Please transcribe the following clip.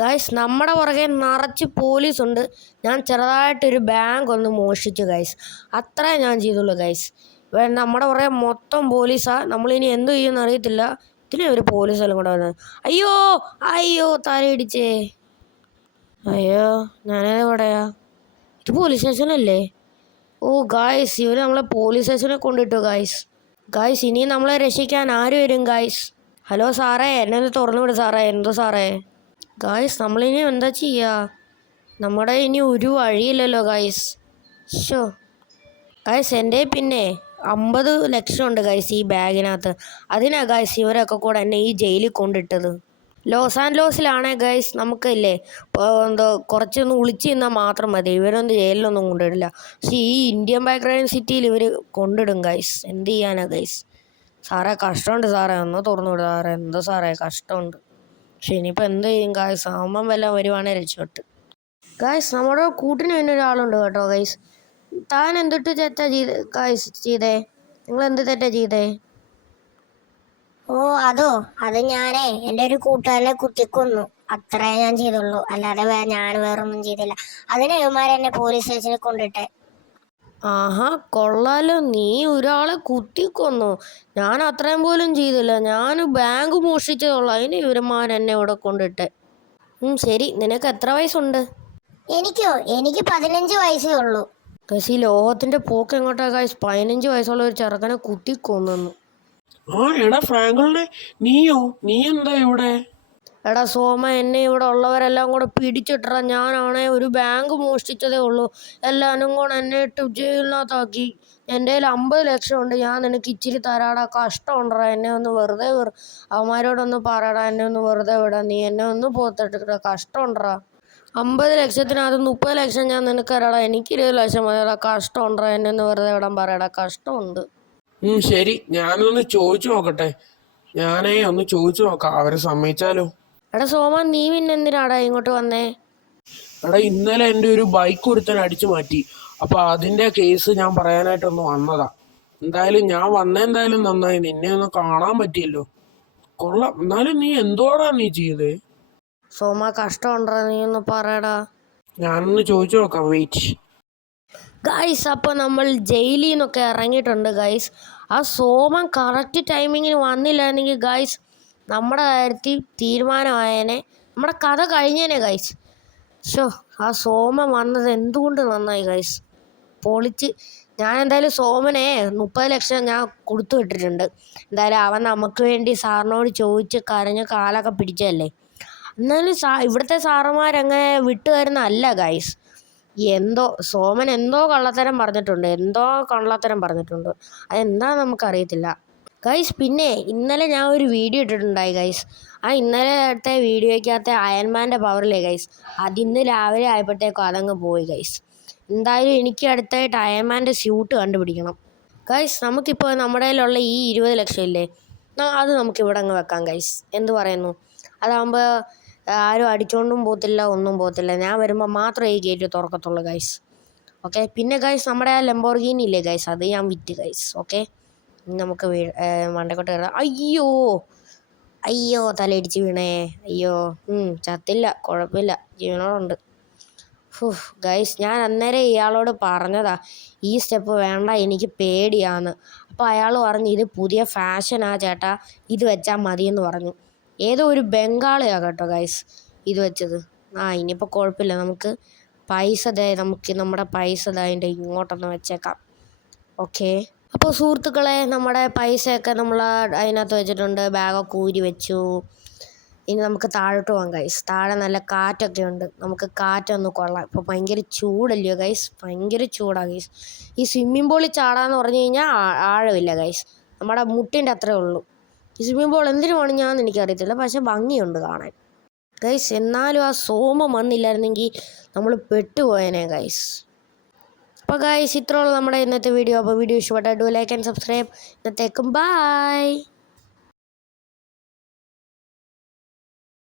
Guys നമ്മുടെ പുറകെ നിറച്ച് പോലീസുണ്ട്. ഞാൻ ചെറുതായിട്ടൊരു ബാങ്ക് ഒന്ന് മോഷ്ടിച്ചു ഗൈസ്. അത്രേ ഞാൻ ചെയ്തുള്ളൂ ഗൈസ്. നമ്മുടെ പുറകെ മൊത്തം പോലീസാണ്. നമ്മളിനി എന്തു ചെയ്യുമെന്ന് അറിയത്തില്ല. ഇതിനെ ഒരു പോലീസെല്ലാം കൂടെ വന്നത്. അയ്യോ അയ്യോ തലയിടിച്ചേ. അയ്യോ ഞാനേതെവിടെയാ? ഇത് പോലീസ് സ്റ്റേഷനല്ലേ? ഓ ഗായ്സ്, ഇവർ നമ്മളെ പോലീസ് സ്റ്റേഷനിൽ കൊണ്ടിട്ടു ഗായ്സ്. ഗായ്സ് ഇനി നമ്മളെ രക്ഷിക്കാൻ ആര് വരും ഗായ്സ്? ഹലോ സാറേ, എന്നെ ഒന്ന് തുറന്നു വിട് സാറേ. എന്തോ സാറേ? ഗായ്സ് നമ്മളിനി എന്താ ചെയ്യുക? നമ്മുടെ ഇനി ഒരു വഴിയില്ലല്ലോ ഗായ്സ്. ഷോ ഗായ്സ്, എൻ്റെ പിന്നെ 50 ലക്ഷം ഉണ്ട് ഗായ്സ് ഈ ബാഗിനകത്ത്. അതിനാ ഗായ്സ് ഇവരൊക്കെ കൂടെ എന്നെ ഈ ജയിലിൽ കൊണ്ടിട്ടത്. ലോസ് ആൻഡ് ലോസിലാണേ ഗൈസ് നമുക്കില്ലേ എന്തോ കുറച്ചൊന്ന് ഒളിച്ച് നിന്നാൽ മാത്രം മതി, ഇവരൊന്നും ജയിലിലൊന്നും കൊണ്ടിടില്ല. പക്ഷേ ഈ ഇന്ത്യൻ ബാക്ക്ഗ്രൗണ്ട് സിറ്റിയിൽ ഇവർ കൊണ്ടിടും ഗൈസ്. എന്ത് ചെയ്യാനാ ഗൈസ്? സാറേ കഷ്ടമുണ്ട് സാറേ, ഒന്ന് തുറന്നു വിടുക സാറേ. എന്തോ സാറേ കഷ്ടമുണ്ട്. പക്ഷെ ഇനിയിപ്പോൾ എന്ത് ചെയ്യും ഗൈസ്? സാമം വല്ല വരുവാണെങ്കിൽ രക്ഷപ്പെട്ട്. ഗൈസ് നമ്മുടെ കൂട്ടിന് പിന്നെ ഒരാളുണ്ട് കേട്ടോ ഗൈസ്. താൻ എന്തിട്ട് തെറ്റാ ചെയ്തേ? നിങ്ങൾ എന്ത് തെറ്റാ ചെയ്തേ? ഓ അത് ഞാനേ എൻ്റെ ഒരു കൂട്ടുകാരനെ കുത്തിക്കൊന്നു, അത്രേ ഞാൻ ചെയ്തുള്ളൂ. അല്ലാതെ ഞാൻ വേറൊന്നും ചെയ്തില്ല. അതിന് ഇവന്മാരെന്നെ പോലീസ് സ്റ്റേഷനിൽ കൊണ്ടിട്ടെ. ആഹാ കൊള്ളാലോ, നീ ഒരാളെ കുത്തിക്കൊന്നു. ഞാൻ അത്രയും പോലും ചെയ്തില്ല. ഞാൻ ബാങ്ക് മോഷ്ടിച്ചതുള്ളൂ, അതിന് ഇവരന്മാരെന്നെ ഇവിടെ കൊണ്ടിട്ടെ. ശരി, നിനക്ക് എത്ര വയസ്സുണ്ട്? എനിക്ക് 15 വയസ്സേ ഉള്ളൂ. പക്ഷേ ഈ ലോകത്തിന്റെ പോക്ക് എങ്ങോട്ടാ ഗൈസ്? 15 വയസ്സുള്ള ഒരു ചെറുക്കനെ കുത്തിക്കൊന്നു. എടാ ഫ്രാങ്കളിനെ, നീ എന്താ ഇവിടെ? എടാ സോമ, എന്നെ ഇവിടെ ഉള്ളവരെല്ലാം കൂടെ പിടിച്ചിട്ടാ. ഞാനാണെ ഒരു ബാങ്ക് മോഷ്ടിച്ചതേ ഉള്ളൂ. എല്ലാവരും കൂടെ എന്നെ ഇട്ട് ജയിലിനകത്താക്കി. എൻ്റെ കയ്യിൽ 50 ലക്ഷം ഉണ്ട്. ഞാൻ നിനക്ക് ഇച്ചിരി തരാടാ. കഷ്ടമുണ്ടടാ, എന്നെ ഒന്ന് വെറുതെ അവന്മാരോടൊന്ന് പറയടാ, എന്നെ ഒന്ന് വെറുതെ വിടാ. നീ എന്നെ ഒന്ന് പോത്തിട്ടാ. കഷ്ടമുണ്ടടാ. 50 ലക്ഷത്തിനകത്ത് 30 ലക്ഷം ഞാൻ നിനക്ക് തരാടാ. എനിക്ക് 20 ലക്ഷം മതിടാ. കഷ്ടമുണ്ടടാ, എന്നെ ഒന്ന് വെറുതെ വിടാൻ പറയടാ. കഷ്ടമുണ്ട്. ശരി, ഞാനൊന്ന് ചോദിച്ചു നോക്കട്ടെ. ഒന്ന് ചോദിച്ചു നോക്കാം, അവരെ സമ്മതിച്ചാലോ? എടാ സോമ, നീ പിന്നെ എന്തിനാടാ ഇങ്ങോട്ട് വന്നേ? എടാ ഇന്നലെ എൻ്റെ ഒരു ബൈക്ക് ഒരുത്തൻ അടിച്ചു മാറ്റി. അപ്പൊ അതിന്റെ കേസ് ഞാൻ പറയാനായിട്ടൊന്ന് വന്നതാ. എന്തായാലും ഞാൻ വന്നെന്തായാലും നന്നായി, നിന്നെ ഒന്ന് കാണാൻ പറ്റിയല്ലോ. കൊള്ളാം. എന്നാലും നീ എന്തോടാ നീ ചെയ്തേ? സോമ കഷ്ടമുണ്ടോ, നീ ഒന്ന് പറയടാ. ഞാനൊന്ന് ചോദിച്ചു നോക്കാം, വെയിറ്റ്. ഗൈസ് അപ്പോൾ നമ്മൾ ജയിലിൽ നിന്നൊക്കെ ഇറങ്ങിയിട്ടുണ്ട് ഗൈസ്. ആ സോമൻ കറക്റ്റ് ടൈമിങ്ങിന് വന്നില്ലായിരുന്നെങ്കിൽ ഗൈസ് നമ്മുടെ കാര്യത്തിൽ തീരുമാനമായേനെ. നമ്മുടെ കഥ കഴിഞ്ഞേനെ ഗൈസ്. ആ സോമൻ വന്നത് എന്തുകൊണ്ട് നന്നായി ഗൈസ്. പൊളിച്ച്. ഞാൻ എന്തായാലും സോമനെ 30 ലക്ഷം ഞാൻ കൊടുത്തു വിട്ടിട്ടുണ്ട്. എന്തായാലും അവൻ നമുക്ക് വേണ്ടി സാറിനോട് ചോദിച്ച് കരഞ്ഞ് കാലൊക്കെ പിടിച്ചതല്ലേ. എന്നാലും ഇവിടുത്തെ സാറുമാരങ്ങനെ വിട്ടുതരുന്നതല്ല ഗൈസ്. സോമൻ എന്തോ കള്ളത്തരം പറഞ്ഞിട്ടുണ്ട്. അതെന്താ നമുക്കറിയത്തില്ല ഗൈസ്. പിന്നെ ഇന്നലെ ഞാൻ ഒരു വീഡിയോ ഇട്ടിട്ടുണ്ടായി ഗൈസ്. ആ ഇന്നലത്തെ വീഡിയോയ്ക്കകത്തെ അയൺമാൻ്റെ പവറില്ലേ ഗൈസ്, അതിന്ന് രാവിലെ ആയപ്പോഴത്തേക്കും അതങ്ങ് പോയി ഗൈസ്. എന്തായാലും എനിക്ക് അടുത്തായിട്ട് അയൺമാൻ്റെ സ്യൂട്ട് കണ്ടുപിടിക്കണം ഗൈസ്. നമുക്കിപ്പോൾ നമ്മുടെ കയ്യിലുള്ള ഈ 20 ലക്ഷം ഇല്ലേ, അത് നമുക്കിവിടെ അങ്ങ് വെക്കാം ഗൈസ്. എന്ത് പറയുന്നു? അതാകുമ്പോൾ ആരും അടിച്ചുകൊണ്ടും പോകത്തില്ല, ഒന്നും പോകത്തില്ല. ഞാൻ വരുമ്പോൾ മാത്രമേ ഈ ഗേറ്റ് തുറക്കത്തുള്ളൂ ഗൈസ്. ഓക്കെ. പിന്നെ ഗൈസ് നമ്മുടെ ആ ലംബോർഗിനി ഇല്ലേ ഗൈസ്, അത് ഞാൻ വിറ്റ് ഗൈസ്. ഓക്കെ, നമുക്ക് മണ്ടക്കോട്ട് കയറാം. അയ്യോ തലയിടിച്ച് വീണേ. അയ്യോ ചത്തില്ല, കുഴപ്പമില്ല, ജീവനോടുണ്ട്. ഗൈസ് ഞാൻ അന്നേരം ഇയാളോട് പറഞ്ഞതാ ഈ സ്റ്റെപ്പ് വേണ്ട, എനിക്ക് പേടിയാന്ന്. അപ്പോൾ അയാൾ പറഞ്ഞു ഇത് പുതിയ ഫാഷനാ ചേട്ടാ, ഇത് വെച്ചാൽ മതിയെന്ന് പറഞ്ഞു. ഏതോ ഒരു ബംഗാളിയാണ് കേട്ടോ ഗൈസ് ഇത് വെച്ചത്. ഇനിയിപ്പോൾ കുഴപ്പമില്ല, നമുക്ക് നമ്മുടെ പൈസ അതിൻ്റെ ഇങ്ങോട്ടൊന്ന് വെച്ചേക്കാം. ഓക്കെ. അപ്പോൾ സുഹൃത്തുക്കളെ, നമ്മുടെ പൈസയൊക്കെ നമ്മൾ അതിനകത്ത് വെച്ചിട്ടുണ്ട്. ബാഗൊക്കെ ഊരി വെച്ചു. ഇനി നമുക്ക് താഴോട്ട് പോകാം ഗൈസ്. താഴെ നല്ല കാറ്റൊക്കെ ഉണ്ട്, നമുക്ക് കാറ്റൊന്ന് കൊള്ളാം. ഇപ്പോൾ ഭയങ്കര ചൂടല്ലയോ ഗൈസ്, ഭയങ്കര ചൂടാണ് ഗൈസ്. ഈ സ്വിമ്മിംഗ് പൂളിൽ ചാടാന്ന് പറഞ്ഞു കഴിഞ്ഞാൽ ആഴമില്ല ഗൈസ്, നമ്മുടെ മുട്ടിൻ്റെ അത്രേ ഉള്ളൂ. ഈ സ്വിമ്മിംഗ് പൂൾ എന്തിനു പണിഞ്ഞാന്ന് എനിക്കറിയത്തില്ല, പക്ഷെ ഭംഗിയുണ്ട് കാണാൻ ഗൈസ്. എന്നാലും ആ സോമം വന്നില്ലായിരുന്നെങ്കിൽ നമ്മൾ പെട്ടുപോയേനെ ഗൈസ്. അപ്പോൾ ഗൈസ് ഇത്രയുള്ള നമ്മുടെ ഇന്നത്തെ വീഡിയോ. അപ്പോൾ വീഡിയോ ഇഷ്ടപ്പെട്ടാൽ ഡു ലൈക്ക് ആൻഡ് സബ്സ്ക്രൈബ്. ഇന്നത്തേക്കും ബൈ.